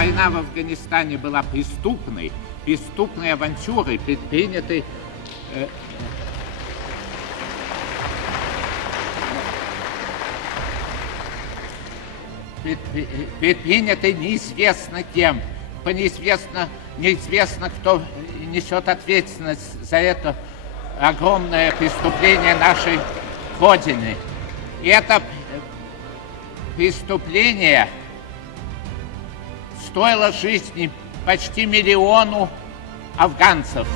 война в Афганистане была преступной авантюрой, предпринятой неизвестно кем, неизвестно, кто несет ответственность за это огромное преступление нашей Родины. И это преступление стоило жизни почти 1 миллиону афганцев.